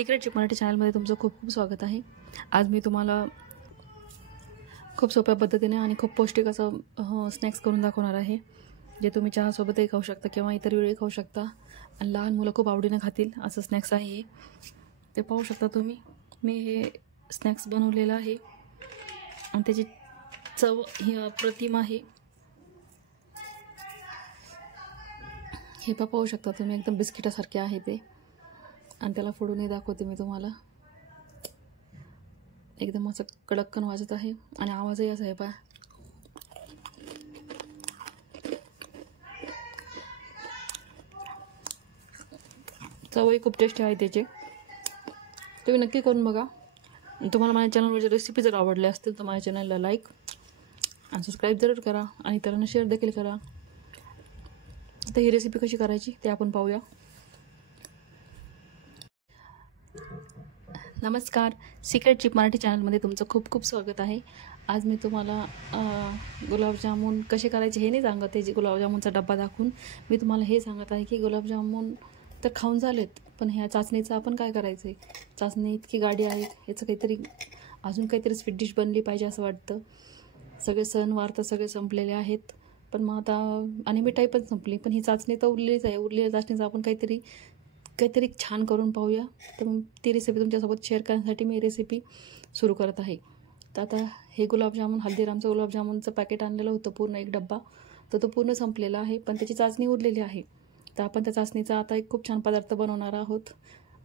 Secret chip Marathi चॅनलमध्ये तुमचं खूप खूप स्वागत आहे। आज मी तुम्हाला खूप सोप्या पद्धतीने आणि खूप पौष्टिक असं स्नॅक्स करून दाखवणार आहे, जे तुम्ही चहासोबतही खाऊ शकता किंवा इतर वेळी खाऊ शकता आणि लहान मुलं खूप आवडीने खातील असं स्नॅक्स आहे हे। ते पाहू शकता तुम्ही, मी हे स्नॅक्स बनवलेलं आहे आणि त्याची चव ही अप्रतिम आहे। हे पाहू शकता तुम्ही, एकदम बिस्किटासारखे आहे ते आणि त्याला फोडूनही दाखवते मी तुम्हाला। एकदम असं कडक्कन वाजत आहे आणि आवाजही असा आहे पहा। चवही खूप टेस्टी आहे त्याचे, तुम्ही नक्की करून बघा। तुम्हाला माझ्या चॅनलवरची रेसिपी जर आवडली असतील तर माझ्या चॅनलला लाईक आणि सबस्क्राईब जरूर करा आणि इतरांना शेअर देखील करा। आता ही रेसिपी कशी करायची ते आपण पाहूया। नमस्कार, सिक्रेट चिप मराठी चॅनलमध्ये तुमचं खूप खूप स्वागत आहे। आज मी तुम्हाला गुलाबजामुन कसे करायचे हे नाही सांगत आहे, जे गुलाबजामुनचा डब्बा दाखवून मी तुम्हाला हे सांगत आहे की गुलाबजामुन तर खाऊन झालेत, पण ह्या चाचणीचं आपण काय करायचं आहे। चाचणी इतकी गाडी आहे, ह्याचं काहीतरी अजून काहीतरी स्वीट डिश बनली पाहिजे असं वाटतं। सगळे सणवार तर सगळे संपलेले आहेत, पण मग आता आणि मिठाई पण संपली, पण ही चाचणी तर उरलेलीच आहे। उरलेल्या चाचणीचं आपण काहीतरी छान करून पाहूया। तर मग ती रेसिपी तुमच्यासोबत शेअर करण्यासाठी मी रेसिपी सुरू करत आहे। तर आता हे गुलाबजामुन, हल्दीरामचं गुलाबजामुनचं पॅकेट आणलेलं होतं पूर्ण एक डब्बा, तर तो पूर्ण संपलेला आहे, पण त्याची चाचणी उरलेली आहे। तर आपण त्या चाचणीचा आता एक खूप छान पदार्थ बनवणार आहोत।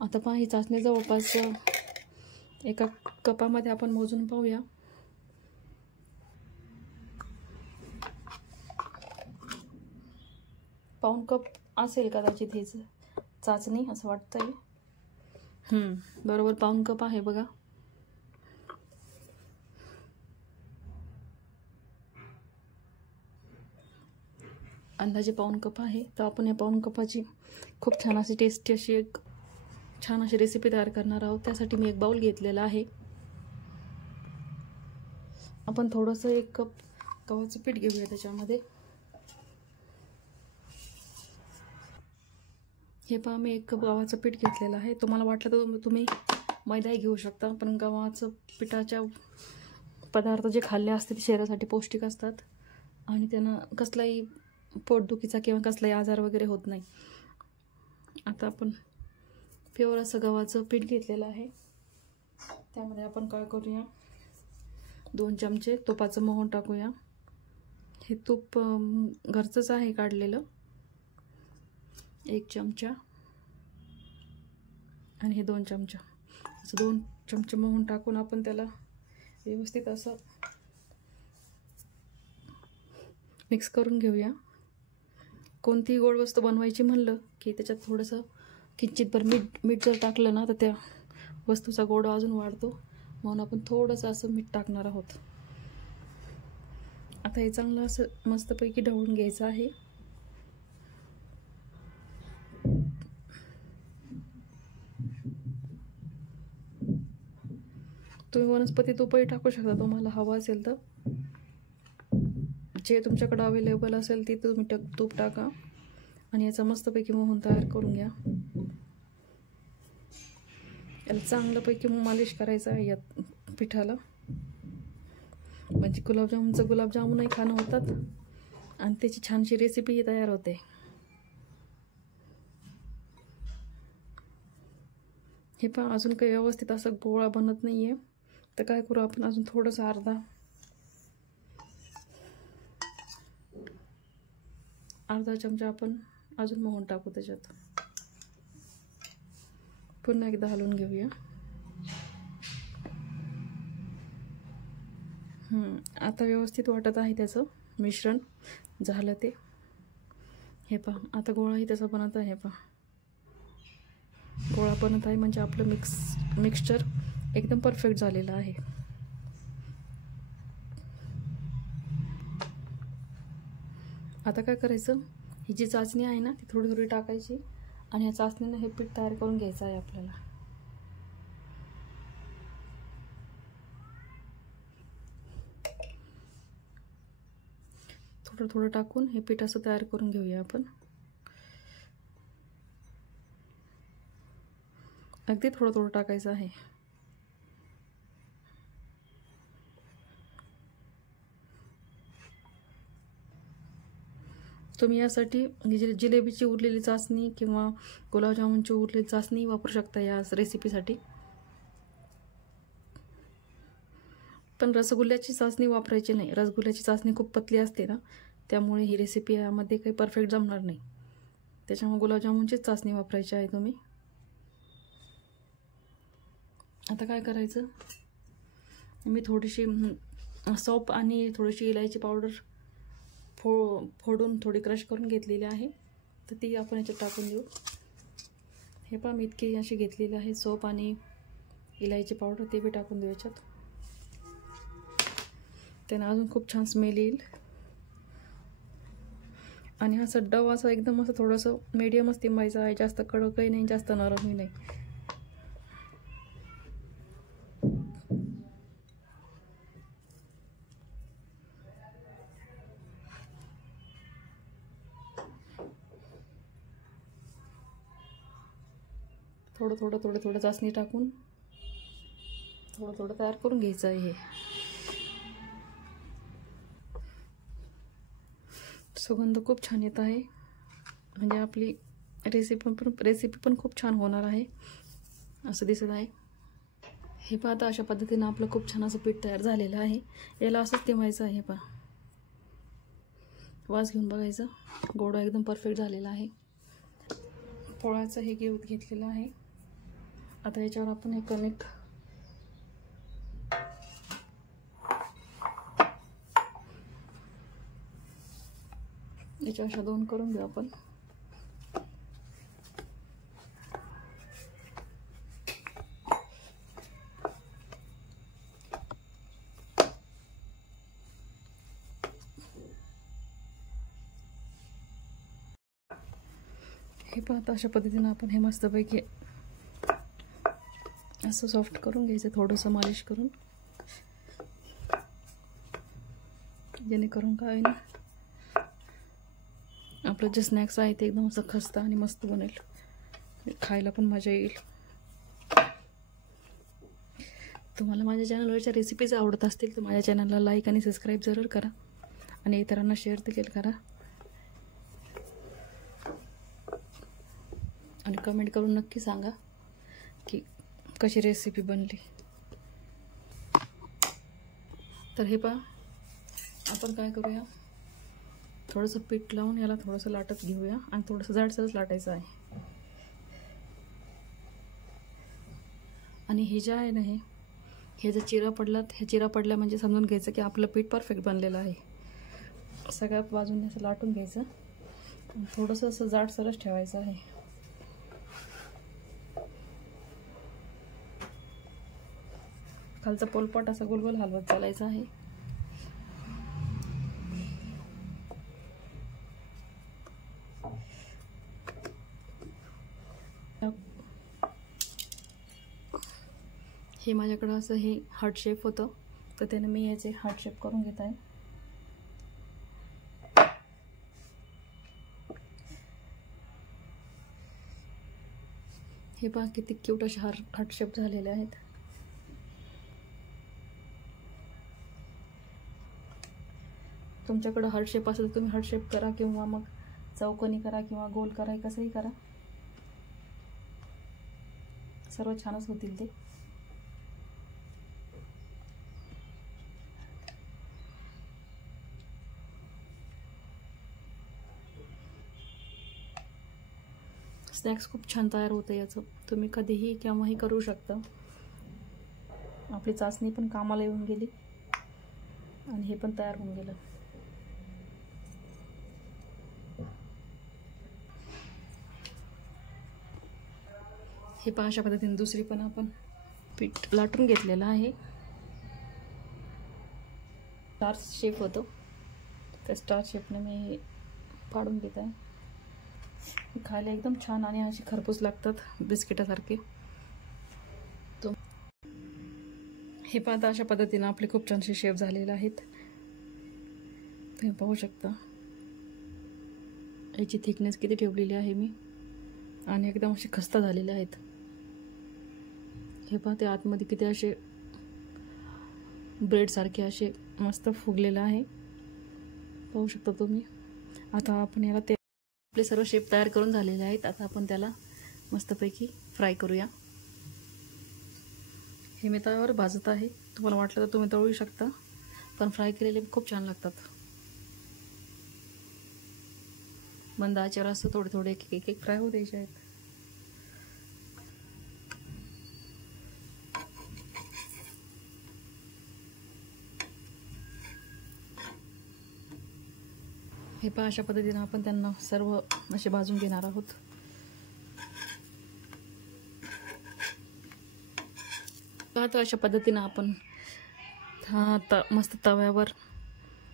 आता पहा, ही चाचणी जवळपास एका कपामध्ये आपण मोजून पाहूया। पाऊण कप असेल कदाचित हीच चाचणी असं वाटतंय। बरोबर पाऊण कप आहे बघा। अंदाजे पाऊण कप आहे। तर आपण या पाऊण कपाची खूप छान अशी टेस्टी अशी एक छान अशी रेसिपी तयार करणार आहोत। त्यासाठी मी एक बाउल घेतलेला आहे। आपण थोडंसं 1 कप गव्हाचं पीठ घेऊया त्याच्यामध्ये। हे पहा, मी 1 कप गव्हाचं पीठ घेतलेलं आहे। तुम्हाला वाटलं तर तुम्ही मैदाही घेऊ शकता, पण गव्हाचं पिठाच्या पदार्थ जे खाल्ले असते ते शरीरासाठी पौष्टिक असतात आणि त्यांना कसलाही पोटदुखीचा किंवा कसलाही आजार वगैरे होत नाही। आता आपण प्युअर असं गव्हाचं पीठ घेतलेलं आहे। त्यामध्ये आपण काय करूया, 2 चमचे तुपाचं मोहन टाकूया। हे तूप घरचंच आहे काढलेलं, 1 चमचा आणि हे 2 चमचा, असं 2 चमचे मोहन टाकून आपण त्याला व्यवस्थित असं मिक्स करून घेऊया। कोणतीही गोड वस्तू बनवायची म्हणलं की त्याच्यात थोडंसं किंचितभर मीठ जर टाकलं ना तर त्या वस्तूचा गोड अजून वाढतो, म्हणून आपण थोडंसं असं मीठ टाकणार आहोत। आता हे चांगलं असं मस्तपैकी ढवळून घ्यायचं आहे। तुम्ही वनस्पती तुपही टाकू शकता तुम्हाला हवं असेल तर, जे तुमच्याकडे अवेलेबल असेल ते तुम्ही तूप टाका आणि याचा मस्तपैकी मोहन तयार करून घ्या। याला चांगल्यापैकी मालिश करायचं आहे या पिठाला, म्हणजे गुलाबजामुनही खाणं होतात आणि त्याची छानशी रेसिपी तयार होते। हे पहा, अजून काही व्यवस्थित असं गोळा बनत नाही आहे, तर काय करू आपण, अजून थोडंसं अर्धा चमचा आपण अजून मोहन टाकू त्याच्यात। पुन्हा एकदा हलवून घेऊया। आता व्यवस्थित वाटत आहे त्याचं मिश्रण झालं ते। हे पहा, आता गोळाही त्याचा बनत आहे। पहा, गोळा बनत आहे म्हणजे आपलं मिक्सचर एकदम परफेक्ट झालेलं आहे। आता काय करायचं, ही जी चाचणी आहे ना ती थोडी थोडी टाकायची आणि या चाचणीनं हे पीठ तयार करून घ्यायचं आहे आपल्याला। थोडं थोडं टाकून हे पीठ असं तयार करून घेऊया आपण। अगदी थोडं थोडं टाकायचं आहे. तुम्ही यासाठी जिलेबीची उरलेली चासणी किंवा गुलाबजामुनची उरलेली चासणी वापरू शकता या रेसिपीसाठी. पण रसगुल्ल्याची चासणी वापरायची नाही. रसगुल्ल्याची चासणी खूप पतली असते ना, त्यामुळे ही रेसिपी यामध्ये काही परफेक्ट जमणार नाही. त्याच्यामुळे गुलाबजामुनचीच चासणी वापरायची आहे तुम्ही. आता काय करायचं, मी थोडीशी सौंफ आणि थोडीशी इलायची पावडर फोडून थोडी क्रश करून घेतलेली आहे, तर ती आपण याच्यात टाकून देऊ. हे पहा, मी इतकी अशी घेतलेली आहे सौंफ आणि इलायची पावडर, ते बी टाकून देऊ याच्यात. त्यानं अजून खूप छान स्मेल येईल. आणि हा डव असा एकदम असं थोडंसं मीडियमच तिंबायचं आहे, जास्त कडकही नाही जास्त नरमही नाही. थोडं थोडं चासणी टाकून थोडं तयार करून घ्यायचं आहे. हे सुगंध खूप छान येत आहे, म्हणजे आपली रेसिपी पण खूप छान होणार आहे असं दिसत आहे. हे पहा, आता अशा पद्धतीनं आपलं खूप छान असं पीठ तयार झालेलं आहे. याला असंच तिंबायचं आहे. पहा, वास घेऊन बघायचं. गोडा एकदम परफेक्ट झालेला आहे. पोळ्याचं हे घेतलेलं आहे. आता याच्यावर आपण हे कणिक याच्या अशा दोन करून घेऊ आपण. हे पाहता अशा पद्धतीनं आपण हे मस्तपैकी असं सॉफ्ट करून घ्यायचं, थोडंसं मालिश करून, जेणेकरून काय ना आपलं जे स्नॅक्स आहे ते एकदम असं खस्ता आणि मस्त बनेल, खायला पण मजा येईल. तुम्हाला माझ्या चॅनलवरच्या रेसिपीज आवडत असतील तर माझ्या चॅनलला लाईक आणि सबस्क्राईब जरूर करा आणि इतरांना शेअर देखील करा आणि कमेंट करून नक्की सांगा की कशी रेसिपी बनली. तर हे पहा, आपण काय करूया, थोडंसं पीठ लावून याला थोडंसं लाटत घेऊया आणि थोडंसं जाडसरच लाटायचं आहे. आणि हे जे आहे ना, हे जर चिरा पडलात, हे चिरा पडला म्हणजे समजून घ्यायचं की आपलं पीठ परफेक्ट बनलेलं आहे. सगळ्या बाजूने असं लाटून घ्यायचं आणि थोडंसं असं जाडसरच ठेवायचं आहे. खालचा पोलपाट असा गोल हलवत चालायचा आहे. हे माझ्याकडं असं हे हार्ट शेप होतं, तर त्याने मी याचे हार्ट शेप करून घेत आहे. हे पहा किती क्यूट असे हार्ट शेप झालेले आहेत. तुमच्याकडं हार्ट शेप असेल तर तुम्ही हार्ट शेप करा, किंवा मग चौकोनी करा किंवा गोल करा, कसंही करा, सर्व छानच होतील ते. स्नॅक्स खूप छान तयार होतं याचं. तुम्ही कधीही केव्हाही करू शकता. आपली चासणी पण कामाला येऊन गेली आणि हे पण तयार होऊन गेलं. हे पहा, अशा पद्धतीने दुसरी पण आपण पीठ लाटून घेतलेलं आहे. स्टार शेप होतो, त्या स्टार शेपने मी पाडून घेत आहे. खायला एकदम छान आणि अशी खरपूस लागतात, बिस्किटासारखे. हे पाहता अशा पद्धतीने आपले खूप छानसे शेप झालेले आहेत. तुम्ही पाहू शकता याची थिकनेस किती ठेवलेली आहे मी, आणि एकदम असे खस्ता झालेले आहेत. हे पहा ते आतमध्ये किती असे ब्रेडसारखे असे मस्त फुगलेलं आहे, पाहू शकता तुम्ही. आता आपण याला ते आपले सर्व शेप तयार करून झालेले आहेत. आता आपण त्याला मस्तपैकी फ्राय करूया. हे मी तव्यावर भाजत आहे. तुम्हाला वाटलं तर तुम्ही तळू शकता, पण फ्राय केलेले खूप छान लागतात. मंद आचेवर असं थोडे थोडे एक एक फ्राय होऊ द्यायचे आहेत. हे पहा अशा पद्धतीने आपण त्यांना सर्व असे भाजून घेणार आहोत. आता अशा पद्धतीनं आपण मस्त तव्यावर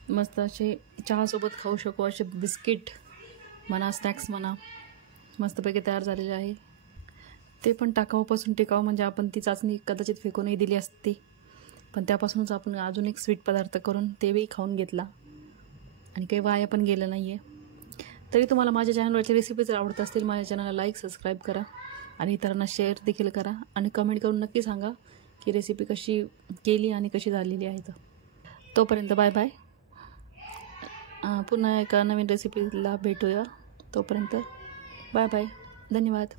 मस्त असे चहासोबत खाऊ शकू असे बिस्किट म्हणा, स्नॅक्स म्हणा, मस्तपैकी तयार झालेले आहे. ते पण टाकाऊपासून टिकाऊ, म्हणजे आपण ती चाचणी कदाचित फेकूनही दिली असती, पण त्यापासूनच आपण अजून एक स्वीट पदार्थ करून तेही खाऊन घेतला आणि काही वाया पण गेलं नाही आहे. तरी तुम्हाला माझ्या चॅनलवरची रेसिपी जर आवडत असतील, माझ्या चॅनलला लाईक, सबस्क्राईब करा आणि इतरांना शेअर देखील करा आणि कमेंट करून नक्की सांगा की रेसिपी कशी केली आणि कशी झालेली आहे. तोपर्यंत बाय बाय. पुन्हा एका नवीन रेसिपीला भेटूया. तोपर्यंत बाय बाय. धन्यवाद.